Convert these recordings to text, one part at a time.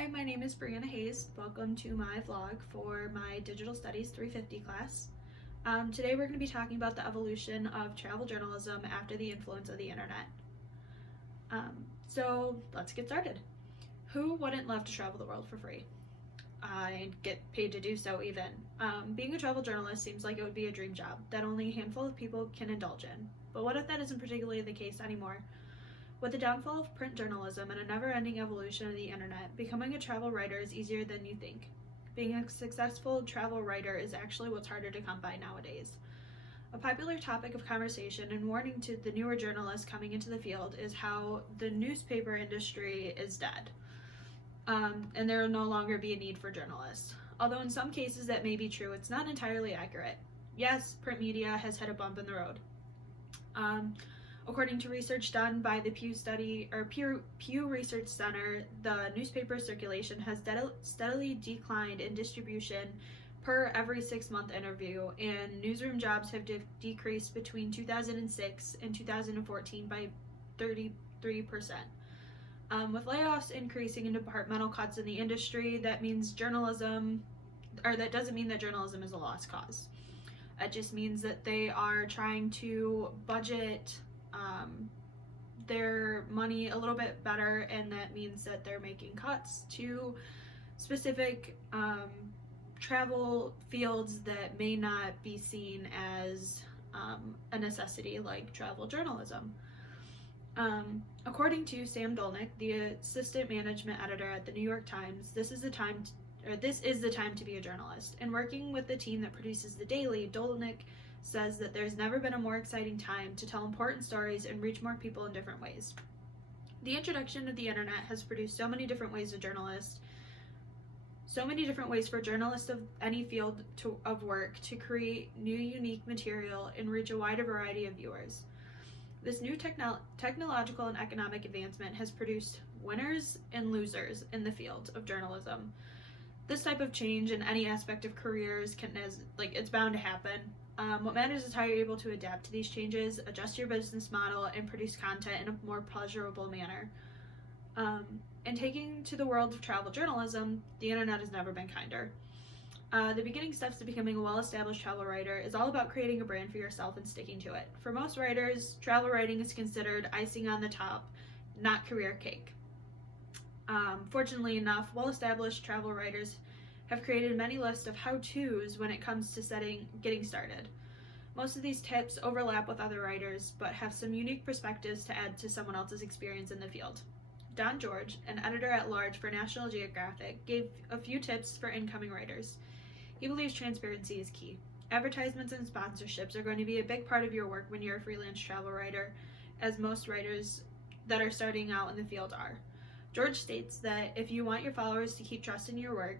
Hi, my name is Brianna Hayes. Welcome to my vlog for my Digital Studies 350 class. Today we're going to be talking about the evolution of travel journalism after the influence of the internet. So let's get started. Who wouldn't love to travel the world for free? And get paid to do so even. Being a travel journalist seems like it would be a dream job that only a handful of people can indulge in. But what if that isn't particularly the case anymore? With the downfall of print journalism and a never-ending evolution of the internet, becoming a travel writer is easier than you think. Being a successful travel writer is actually what's harder to come by nowadays. A popular topic of conversation and warning to the newer journalists coming into the field is how the newspaper industry is dead, and there will no longer be a need for journalists. Although in some cases that may be true, it's not entirely accurate. Yes, print media has hit a bump in the road. According to research done by the Pew Research Center, the newspaper circulation has steadily declined in distribution per every 6-month interview, and newsroom jobs have decreased between 2006 and 2014 by 33%. With layoffs increasing and departmental cuts in the industry, that doesn't mean that journalism is a lost cause. It just means that they are trying to budget their money a little bit better, and that means that they're making cuts to specific travel fields that may not be seen as a necessity, like travel journalism. According to Sam Dolnick, the assistant management editor at the New York Times, this is the time to be a journalist. And working with the team that produces The Daily, Dolnick says that there's never been a more exciting time to tell important stories and reach more people in different ways. The introduction of the internet has produced so many different ways for journalists of any field of work to create new, unique material and reach a wider variety of viewers. This new technological and economic advancement has produced winners and losers in the field of journalism. This type of change in any aspect of careers it's bound to happen. What matters is how you're able to adapt to these changes, adjust your business model, and produce content in a more pleasurable manner. And taking to the world of travel journalism, the internet has never been kinder. The beginning steps to becoming a well-established travel writer is all about creating a brand for yourself and sticking to it. For most writers, travel writing is considered icing on the top, not career cake. Fortunately enough, well-established travel writers have created many lists of how-tos when it comes to getting started. Most of these tips overlap with other writers, but have some unique perspectives to add to someone else's experience in the field. Don George, an editor-at-large for National Geographic, gave a few tips for incoming writers. He believes transparency is key. Advertisements and sponsorships are going to be a big part of your work when you're a freelance travel writer, as most writers that are starting out in the field are. George states that if you want your followers to keep trusting your work,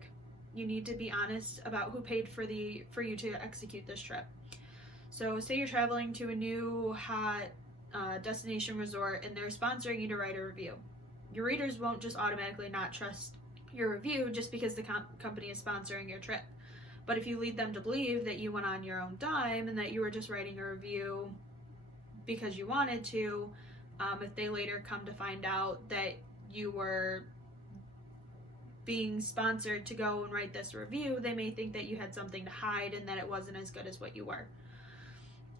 you need to be honest about who paid for you to execute this trip. So say you're traveling to a new hot destination resort and they're sponsoring you to write a review. Your readers won't just automatically not trust your review just because the company is sponsoring your trip. But if you lead them to believe that you went on your own dime and that you were just writing a review because you wanted to, if they later come to find out that you were being sponsored to go and write this review, they may think that you had something to hide and that it wasn't as good as what you were,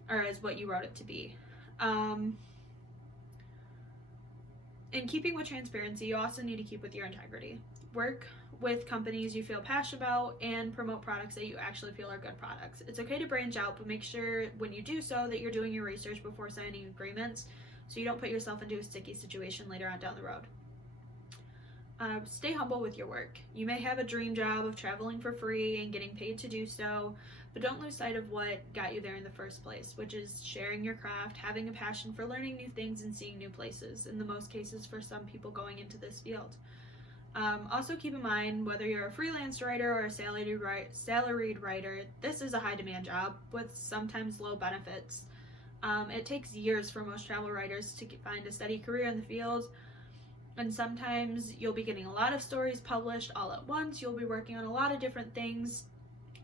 or as what you wrote it to be. In keeping with transparency, you also need to keep with your integrity. Work with companies you feel passionate about and promote products that you actually feel are good products. It's okay to branch out, but make sure when you do so that you're doing your research before signing agreements so you don't put yourself into a sticky situation later on down the road. Stay humble with your work. You may have a dream job of traveling for free and getting paid to do so, but don't lose sight of what got you there in the first place, which is sharing your craft, having a passion for learning new things and seeing new places, in the most cases for some people going into this field. Also keep in mind, whether you're a freelance writer or a salaried writer, this is a high demand job with sometimes low benefits. It takes years for most travel writers to find a steady career in the field. And sometimes you'll be getting a lot of stories published all at once. You'll be working on a lot of different things.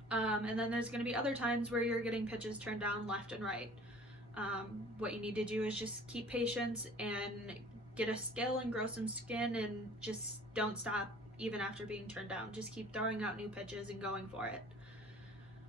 And then there's going to be other times where you're getting pitches turned down left and right. What you need to do is just keep patience and get a skill and grow some skin and just don't stop even after being turned down. Just keep throwing out new pitches and going for it.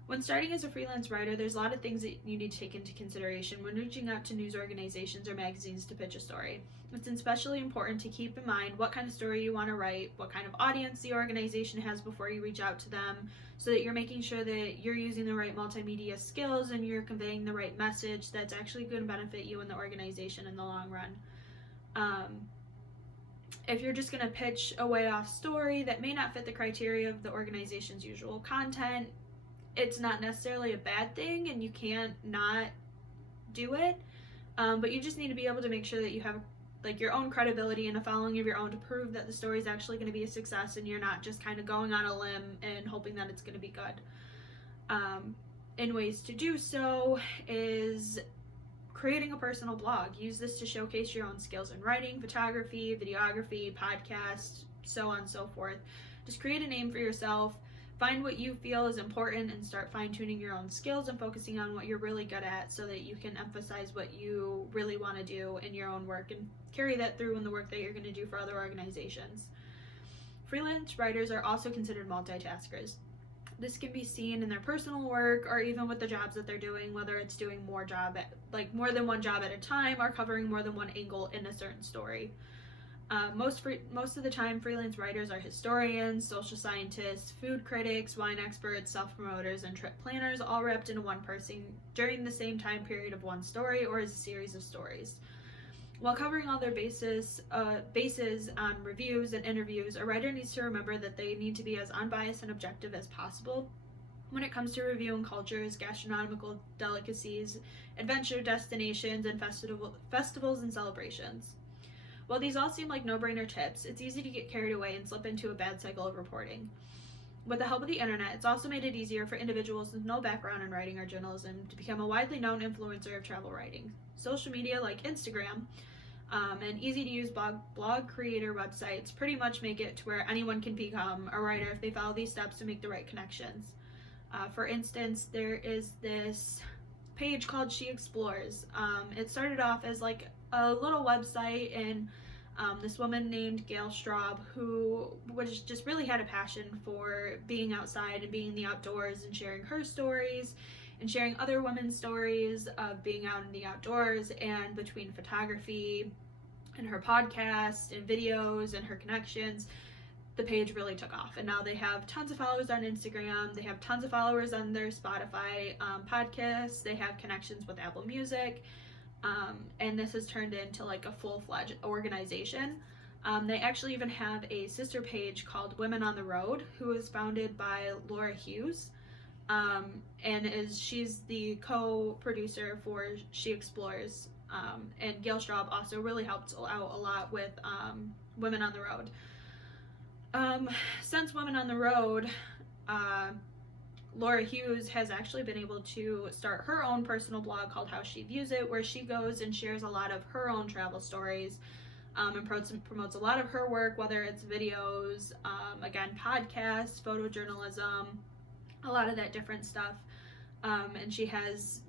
When starting as a freelance writer, there's a lot of things that you need to take into consideration when reaching out to news organizations or magazines to pitch a story. It's especially important to keep in mind what kind of story you want to write, what kind of audience the organization has before you reach out to them, so that you're making sure that you're using the right multimedia skills and you're conveying the right message that's actually going to benefit you and the organization in the long run. If you're just going to pitch a way off story that may not fit the criteria of the organization's usual content, it's not necessarily a bad thing and you can't not do it, but you just need to be able to make sure that you have like your own credibility and a following of your own to prove that the story is actually going to be a success and you're not just kind of going on a limb and hoping that it's going to be good. And ways to do so is creating a personal blog. Use this to showcase your own skills in writing, photography, videography, podcast, so on and so forth. Just create a name for yourself. Find what you feel is important and start fine-tuning your own skills and focusing on what you're really good at so that you can emphasize what you really want to do in your own work and carry that through in the work that you're going to do for other organizations. Freelance writers are also considered multitaskers. This can be seen in their personal work or even with the jobs that they're doing, whether it's doing more than one job at a time or covering more than one angle in a certain story. Most of the time, freelance writers are historians, social scientists, food critics, wine experts, self-promoters, and trip planners, all wrapped into one person during the same time period of one story or as a series of stories. While covering all their bases on reviews and interviews, a writer needs to remember that they need to be as unbiased and objective as possible when it comes to reviewing cultures, gastronomical delicacies, adventure destinations, and festivals and celebrations. While these all seem like no-brainer tips, it's easy to get carried away and slip into a bad cycle of reporting. With the help of the internet, it's also made it easier for individuals with no background in writing or journalism to become a widely known influencer of travel writing. Social media like Instagram and easy-to-use blog creator websites pretty much make it to where anyone can become a writer if they follow these steps to make the right connections. For instance, there is this page called She Explores. It started off as like a little website, and this woman named Gail Straub, who was just really had a passion for being outside and being in the outdoors and sharing her stories and sharing other women's stories of being out in the outdoors. And between photography and her podcast and videos and her connections, the page really took off, and now they have tons of followers on Instagram. They have tons of followers on their Spotify podcasts. They have connections with Apple Music. And this has turned into like a full-fledged organization. They actually even have a sister page called Women on the Road, who is founded by Laura Hughes, and she's the co-producer for She Explores. And Gail Straub also really helped out a lot with Women on the Road. Since Women on the Road, Laura Hughes has actually been able to start her own personal blog called How She Views It, where she goes and shares a lot of her own travel stories and promotes a lot of her work, whether it's videos, again, podcasts, photojournalism, a lot of that different stuff. And she has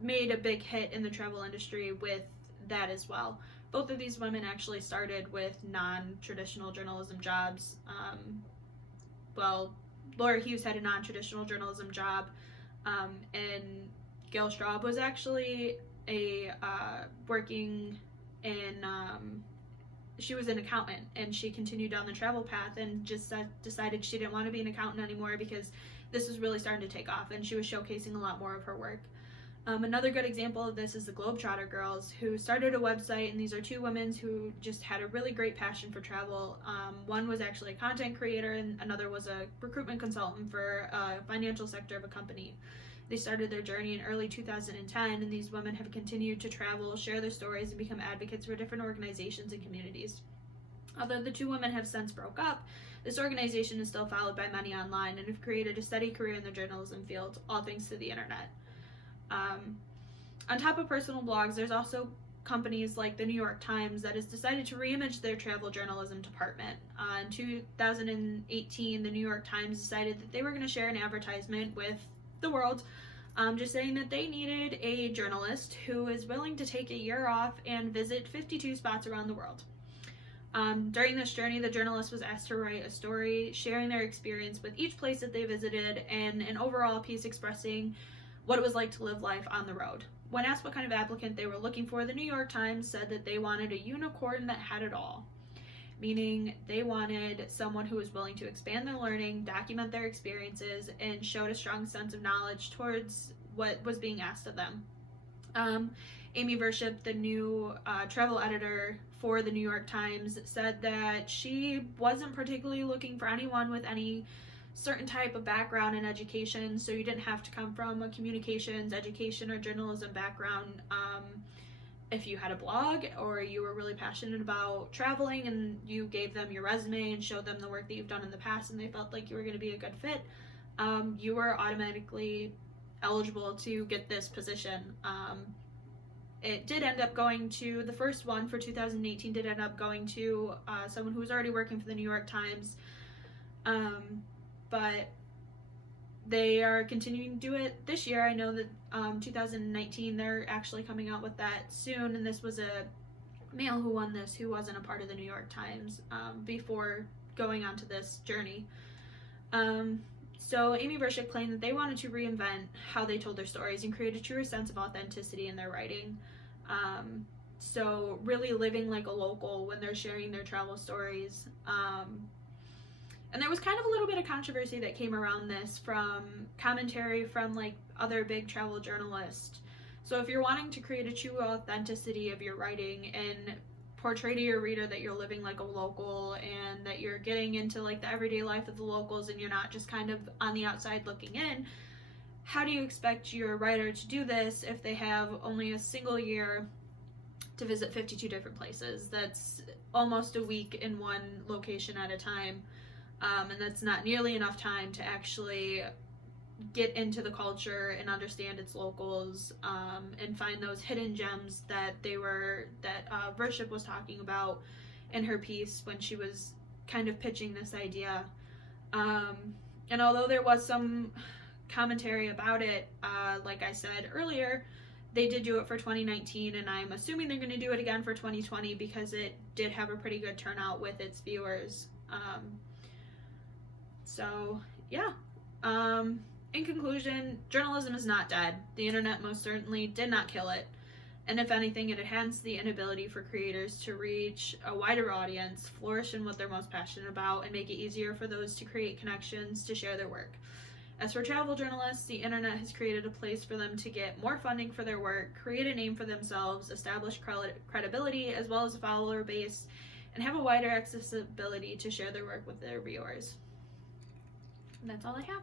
made a big hit in the travel industry with that as well. Both of these women actually started with non-traditional journalism jobs. Laura Hughes had a non-traditional journalism job, and Gail Straub was actually working in, she was an accountant, and she continued down the travel path and just decided she didn't want to be an accountant anymore because this was really starting to take off, and she was showcasing a lot more of her work. Another good example of this is the Globetrotter Girls, who started a website, and these are two women who just had a really great passion for travel. One was actually a content creator, and another was a recruitment consultant for a financial sector of a company. They started their journey in early 2010, and these women have continued to travel, share their stories, and become advocates for different organizations and communities. Although the two women have since broke up, this organization is still followed by many online and have created a steady career in the journalism field, all thanks to the internet. On top of personal blogs, there's also companies like the New York Times that has decided to reimage their travel journalism department. In 2018, the New York Times decided that they were going to share an advertisement with the world, just saying that they needed a journalist who is willing to take a year off and visit 52 spots around the world. During this journey, the journalist was asked to write a story sharing their experience with each place that they visited and an overall piece expressing what it was like to live life on the road. When asked what kind of applicant they were looking for, the New York Times said that they wanted a unicorn that had it all, meaning they wanted someone who was willing to expand their learning, document their experiences, and showed a strong sense of knowledge towards what was being asked of them. Amy Vership, the new travel editor for the New York Times, said that she wasn't particularly looking for anyone with any certain type of background in education, so you didn't have to come from a communications, education, or journalism background. If you had a blog or you were really passionate about traveling and you gave them your resume and showed them the work that you've done in the past and they felt like you were going to be a good fit, you were automatically eligible to get this position. It did end up going to, the first one for 2018 did end up going to someone who was already working for the New York Times, but they are continuing to do it this year. I know that 2019 they're actually coming out with that soon, and this was a male who won this who wasn't a part of the New York Times before going on to this journey. So Amy Vership claimed that they wanted to reinvent how they told their stories and create a truer sense of authenticity in their writing. So really living like a local when they're sharing their travel stories. And there was kind of a little bit of controversy that came around this from commentary from like other big travel journalists. So if you're wanting to create a true authenticity of your writing and portray to your reader that you're living like a local and that you're getting into like the everyday life of the locals and you're not just kind of on the outside looking in, how do you expect your writer to do this if they have only a single year to visit 52 different places? That's almost a week in one location at a time, and that's not nearly enough time to actually get into the culture and understand its locals, and find those hidden gems that Vership was talking about in her piece when she was kind of pitching this idea. And although there was some commentary about it, like I said earlier, they did do it for 2019, and I'm assuming they're going to do it again for 2020 because it did have a pretty good turnout with its viewers. So yeah. In conclusion, journalism is not dead. The internet most certainly did not kill it. And if anything, it enhanced the inability for creators to reach a wider audience, flourish in what they're most passionate about, and make it easier for those to create connections to share their work. As for travel journalists, the internet has created a place for them to get more funding for their work, create a name for themselves, establish credibility as well as a follower base, and have a wider accessibility to share their work with their viewers. And that's all I have.